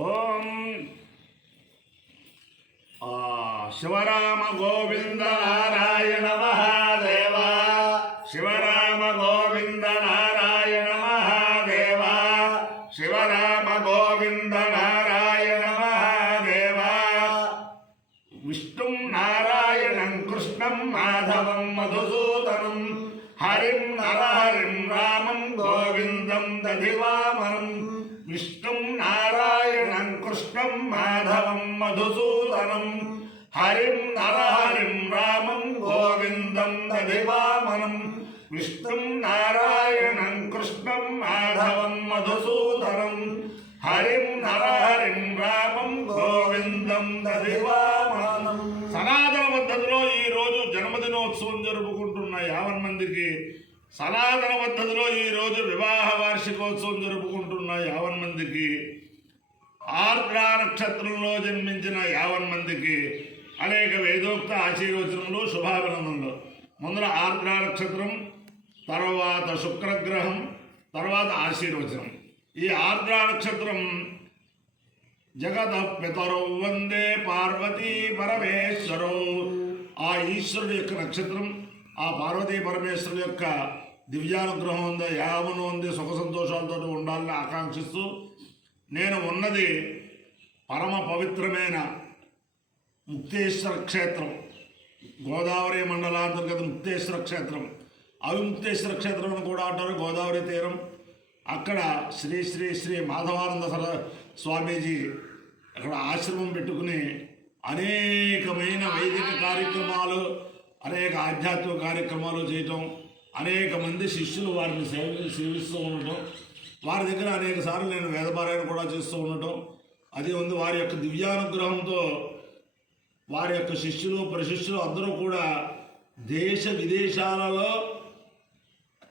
ఓం శివరామ గోవింద నారాయణ మహాదేవ, శివరామ గోవింద నారాయణ మహాదేవ, శివరామ గోవింద నారాయణ మహాదేవ. విష్ణుం నారాయణం కృష్ణం మాధవం మధుసూదనం, హరిం నరహరిం రామం గోవిందం దధివామనం. విష్ణుం నారాయణం కృష్ణం మాధవం మధుసూదనం, హరిం నరహరిం రామం గోవిందం దధివామనం. విష్ణుం నారాయణం కృష్ణం మాధవం మధుసూదనం, హరిం నరహరిం రామం గోవిందం దధివామనం. సనాతన పద్ధతిలో ఈరోజు జన్మదినోత్సవం జరుపుకుంటున్న 50 మందికి, సనాతన పద్ధతిలో ఈరోజు వివాహ వార్షికోత్సవం జరుపుకుంటున్న 50 మందికి, ఆర్ద్ర నక్షత్రంలో జన్మించిన 50 మందికి అనేక వేదోక్త ఆశీర్వచనములు, శుభాభినందనలు. ముందర ఆర్ద్ర నక్షత్రం, తర్వాత శుక్రగ్రహం, తర్వాత ఆశీర్వచనం. ఈ ఆర్ద్ర నక్షత్రం జగత పితరౌ వందే పార్వతీ పరమేశ్వరౌ, ఆ ఈశ్వరుడు యొక్క నక్షత్రం. ఆ పార్వతీ పరమేశ్వరుడు యొక్క దివ్యానుగ్రహం ఉంది, యావను ఉంది, సుఖ సంతోషాలతో ఉండాలని ఆకాంక్షిస్తూ, నేను ఉన్నది పరమ పవిత్రమైన ముక్తేశ్వర క్షేత్రం, గోదావరి మండలాంతర్గత ముక్తేశ్వర క్షేత్రం, అవిముక్తేశ్వర క్షేత్రం అని కూడా అంటారు, గోదావరి తీరం. అక్కడ శ్రీ శ్రీ శ్రీ మాధవానంద స్వామీజీ అక్కడ ఆశ్రమం పెట్టుకుని అనేకమైన వైదిక కార్యక్రమాలు, అనేక ఆధ్యాత్మిక కార్యక్రమాలు చేయటం, అనేక మంది శిష్యులు వారిని సేవిస్తూ ఉండటం, వారి దగ్గర అనేక సార్లు నేను వేదపారాయణ కూడా చేస్తూ ఉండటం అది ఉంది. వారి యొక్క దివ్యానుగ్రహంతో వారి యొక్క శిష్యులు ప్రశిష్యులు అందరూ కూడా దేశ విదేశాలలో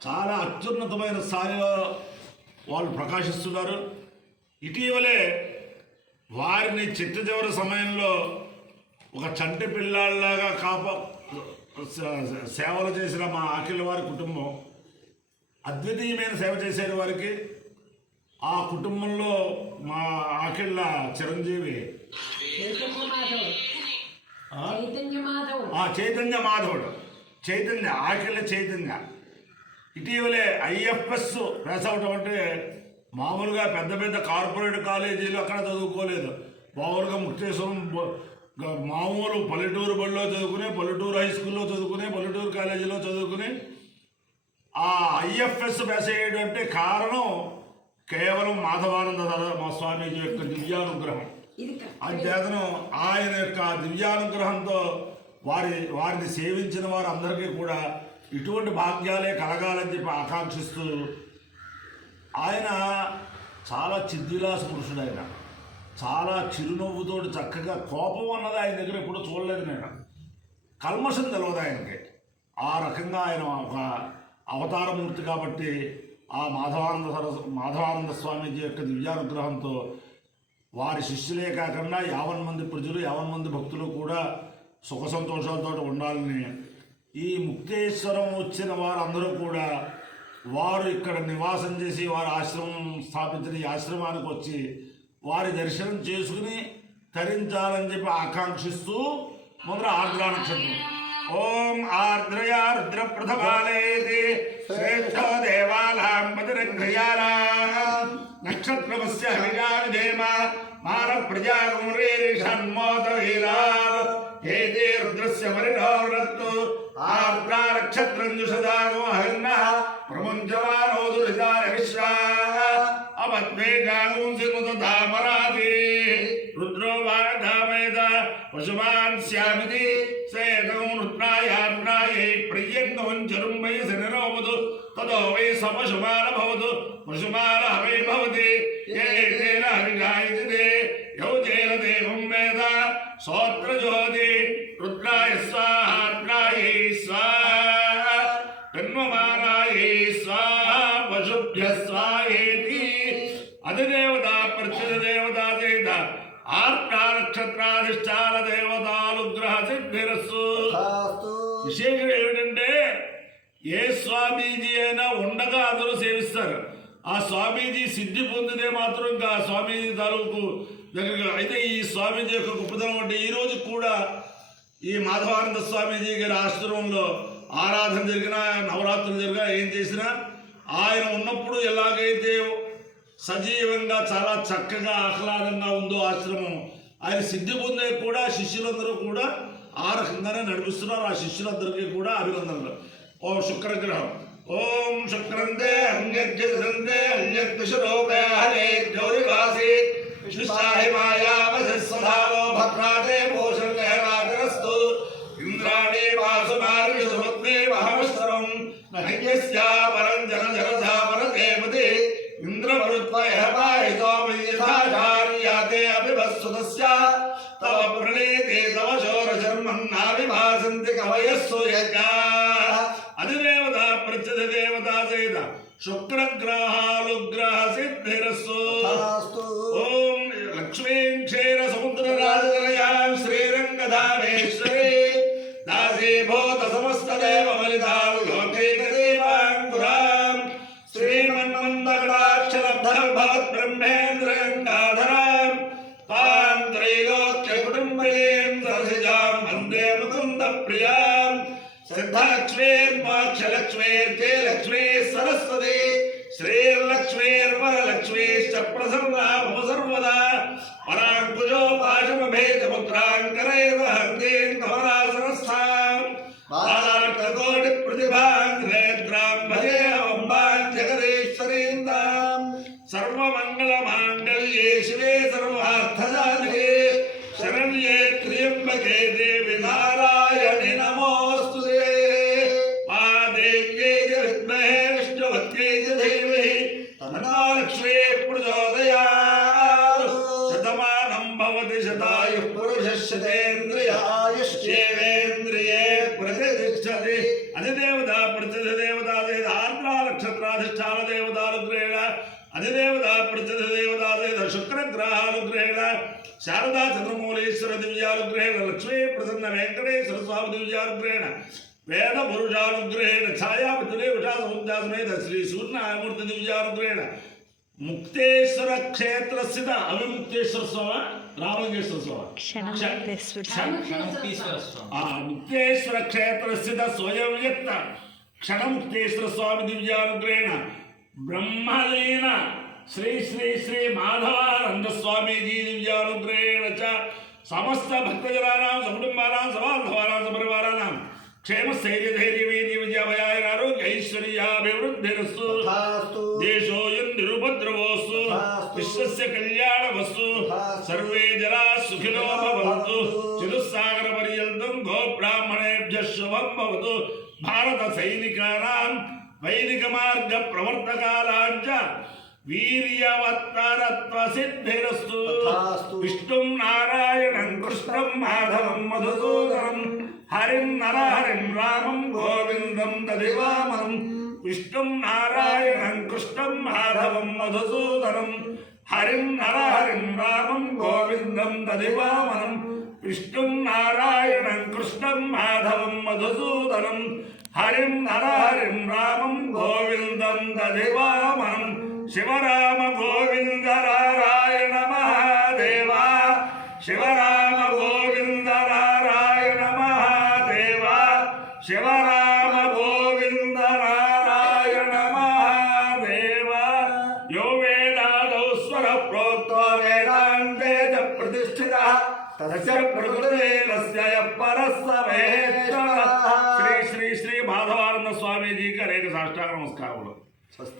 చాలా అత్యున్నతమైన స్థాయిలో వాళ్ళు ప్రకాశిస్తున్నారు. ఇటీవలే వారిని చిట్ట చివరి సమయంలో ఒక చంటి పిల్లాళ్ళలాగా సేవలు చేసిన మా ఆఖిళ్ళ వారి కుటుంబం అద్వితీయమైన సేవ చేసేది వారికి. ఆ కుటుంబంలో మా ఆఖిళ్ళ చిరంజీవి చైతన్య మాధవుడు, ఆఖిళ్ళ చైతన్య ఇటీవలే ఐఎఫ్ఎస్ పాస్ అవటం. అంటే మామూలుగా పెద్ద పెద్ద కార్పొరేట్ కాలేజీలు అక్కడ చదువుకోలేదు, మామూలుగా ముక్తేశ్వరం మామూలు పల్లెటూరు బడిలో చదువుకుని, పల్లెటూరు హై స్కూల్లో చదువుకుని, పల్లెటూరు కాలేజీలో చదువుకుని ఆ ఐఎఫ్ఎస్ పాస్ అయ్యేటంటే అంటే కారణం కేవలం మాధవానంద మా స్వామీజీ యొక్క దివ్యానుగ్రహం. అంతేతను ఆయన యొక్క దివ్యానుగ్రహంతో వారిని సేవించిన వారు అందరికీ కూడా ఇటువంటి భాగ్యాలే కలగాలని చెప్పి ఆకాంక్షిస్తూ, ఆయన చాలా చిద్విలాస పురుషుడు. ఆయన చాలా చిరునవ్వుతోటి చక్కగా, కోపం అన్నది ఆయన దగ్గర ఎప్పుడు చూడలేదు నేను. కల్మషం తెలియదు ఆయనకి. ఆ రకంగా ఆయన ఒక అవతారమూర్తి కాబట్టి ఆ మాధవానంద స్వామీజీ యొక్క దివ్యానుగ్రహంతో వారి శిష్యులే కాకుండా 50 మంది ప్రజలు, 50 మంది భక్తులు కూడా సుఖ సంతోషాలతో ఉండాలని, ఈ ముక్తేశ్వరం వచ్చిన వారందరూ కూడా వారు ఇక్కడ నివాసం చేసి వారి ఆశ్రమం స్థాపించిన ఈ ఆశ్రమానికి వచ్చి వారి దర్శనం చేసుకుని తరించాలని చెప్పి ఆకాంక్షిస్తూ ముందర ఆర్ద్ర నక్షత్రం. ఓం ఆర్ద్రయా రుద్ర ప్రథమాలేతి శ్రేష్ఠో దేవానాం పతిరగ్రయానాం నక్షత్రమస్య హరిజావిధేమ మాన ప్రజాగుమరేషన్మోదహీరాం హేతే రుద్రస్య మరిణోరత్తు ఆర్ద్ర నక్షత్రం జుషదాగో హరిణః ప్రముంచమానో దురితాన విశ్వాః అమద్వేగాంసిముదామరాది రుద్రో వాధామేద పశుమాన్ శ్యామితి సేదం రుద్రాయామ్నాయే ప్రియంగం చరుంబై శనిరోమదు తదో వై సపశుమాన భవతు పశుమాన వై భవతి ఏతేన హరిగాయతే యౌజేన దేవం వేద సోత్రజోతి రుద్రాయ స్వాహ రుద్రాయే స్వాహ జన్మమానాయే స్వాహ పశుభ్య స్వాహేతి. అధిదేవత ప్రత్యుత దేవత చేత ఆర్ద్ర నక్షత్రాధిష్టాన దేవతానుగ్రహ సిద్ధిరస్సు. విశేషం ఏమిటంటే ఏ స్వామీజీ అయినా ఉండగా అందరూ సేవిస్తారు, ఆ స్వామీజీ సిద్ధి పొందితే మాత్రం ఇంకా ఆ స్వామీజీ తాలూకు దగ్గర. అయితే ఈ స్వామీజీ యొక్క గొప్పతనం అంటే ఈ రోజు కూడా ఈ మాధవానంద స్వామీజీ గారి ఆశ్రమంలో ఆరాధన జరిగినా, నవరాత్రులు జరిగినా, ఏం చేసినా ఆయన ఉన్నప్పుడు ఎలాగైతే సజీవంగా చాలా చక్కగా ఆహ్లాదంగా ఉందో ఆశ్రమం, ఆయన సిద్ధి పొందే కూడా శిష్యులందరూ కూడా ఆ రకంగానే నడిపిస్తున్నారు. ఆ శిష్యులందరికీ కూడా అభినందనలు. ఓం శుక్రగ్రహం. ఓం శుక్రందే అన్యగ్రందే అన్యగ్రహే గౌరివాసి విష్ణుసాహిమాయావశస్వధావో భక్రాదే భూషణేరాజరస్తు ఇంద్రాణి వాసునారి సుమత్నే మహమస్తరం నహ్యస్యా పరం జన జనసా పరదేవతే ఇంద్రవృత్వయపాహితోమియథాచార్యాతే అభివస్సుతస్య తవ ప్రణీతే తవ శౌరశర్మన్నావిభాసంతి కవయస్సు యజ్ఞాః. అధిదేవత ప్రత్యధిదేవత చేత శుక్రగ్రహాలుగ్రహ సిద్ధిరస్సు. ఓం లక్ష్మీం క్షీర సముద్రరాజతనయాం శ్రీరంగధామేశ్వరీ దాసీభూత సమస్తదేవ ఫలితాం లోకైకదేవాంకురాం శ్రీమన్మందగడాక్షరబ్ధం భవద్బ్రహ్మేంద్రగంగాధరాం తాం త్రైలోక్య కుటుంబీం సరసిజాం వందే ముకుంద ప్రియాం సిద్ధలక్ష్మీర్మోక్షలక్ష్మీర్తే లక్ష్మీ సరస్వతి శ్రీర్లక్ష్మీర్వరలక్ష్మీశ్చ ప్రసన్నా భవ సర్వదా పరాంకుజోపాశమభేదముద్రాంకరైర్వహంతీం కమలాసనస్థాం బాలార్కకోటి ప్రతిభాం నేత్రాం భజేహంబాం జగదీశ్వరీం తాం. సర్వమంగళమాంగళ్యే శివే సర్వార్థసాధికే శరణ్యే త్ర్యంబకే దేవి నారాయణి నమోస్తుతే. మా దేవ్యై చ విద్మహే విష్ణువత్యై చ ధీమహి తన్నో లక్ష్మీ ప్రచోదయాత్. శతమానం భవతి శతాయుః పురుషः శతేంద్రియాయుష్యేవేంద్రియే ప్రతిష్టతి. అధిదేవత ప్రత్యధిదేవత ఆంధ్ర నక్షత్రాధిష్టాన దేవతానుగ్రహేణ అధిదేవత ప్రత్యధిదేవత శుక్రగ్రహానుగ్రహేణ శారదా చంద్రమౌళీశ్వర దివ్యానుగ్రహేణ లక్ష్మీ ప్రసన్న వెంకటేశ్వర స్వామి దివ్యానుగ్రహేణ వేద పురుషానుగ్రహేణ ఛాయాపతిలే విషాసముద్యాసమేత శ్రీ సూర్యనారాయణమూర్తి దివ్యానుగ్రహేణ ముక్తేశ్వర క్షేత్ర స్థిత అవిముక్తేశ్వర స్వామి రామలింగేశ్వర స్వామి ముక్తేశ్వర క్షేత్ర స్థిత స్వయం వ్యక్త క్షణముక్తేశ్వర స్వామి దివ్యానుగ్రహేణ బ్రహ్మలీన శ్రీ శ్రీ శ్రీ మాధవానంద స్వామీజీ దివ్యానుగ్రహేణ చ సమస్త భక్తజనానాం సకుటుంబానాం సమాధవానాం సపరివారానాం క్షేమ స్థైర్య ధైర్య వీర్య విజయభయాయ ఆరోగ్య ఐశ్వర్యాభివృద్ధిరస్తు. దేశోయం నిరుపద్రవోస్తు విశ్వస్య కళ్యాణమస్తు. సర్వే జనా సుఖినో భవంతు. చతుస్సాగర పర్యంతం గోబ్రాహ్మణేభ్యః శుభం భవతు. భారత సైనికానాం వైదిక మార్గ ప్రవర్తకానాం చ వీర్యవత్తరత్వ సిద్ధిరస్తు. విష్ణుం నారాయణం కృష్ణం మాధవం మధుసూదనం హరిం నరహరిం రామం గోవిందం దదివామనం. విష్ణుం నారాయణం కృష్ణం మాధవం మధుసూదనం హరిం నరహరిం రామం గోవిందం దదివామనం. విష్ణుం నారాయణం కృష్ణం మాధవం మధుసూదనం హరిం నరహరిం రామం గోవిందం దదివామనం. శివరామ గోవింద నారాయణ మహాదేవ. శివరామ గోవింద నారాయణ మహాదేవ. శివరామ గోవింద నారాయణ మహాదేవ. యో వేదాదౌ స్వర ప్రోక్తో వేదాంతే చ ప్రతిష్ఠితః తస్య ప్రకృతే తస్య పరస్య మహేశ్వరః. శ్రీ శ్రీ శ్రీ మాధవానంద స్వామీజీకి అనేక సాష్టాంగ నమస్కారములు. స్వస్తి.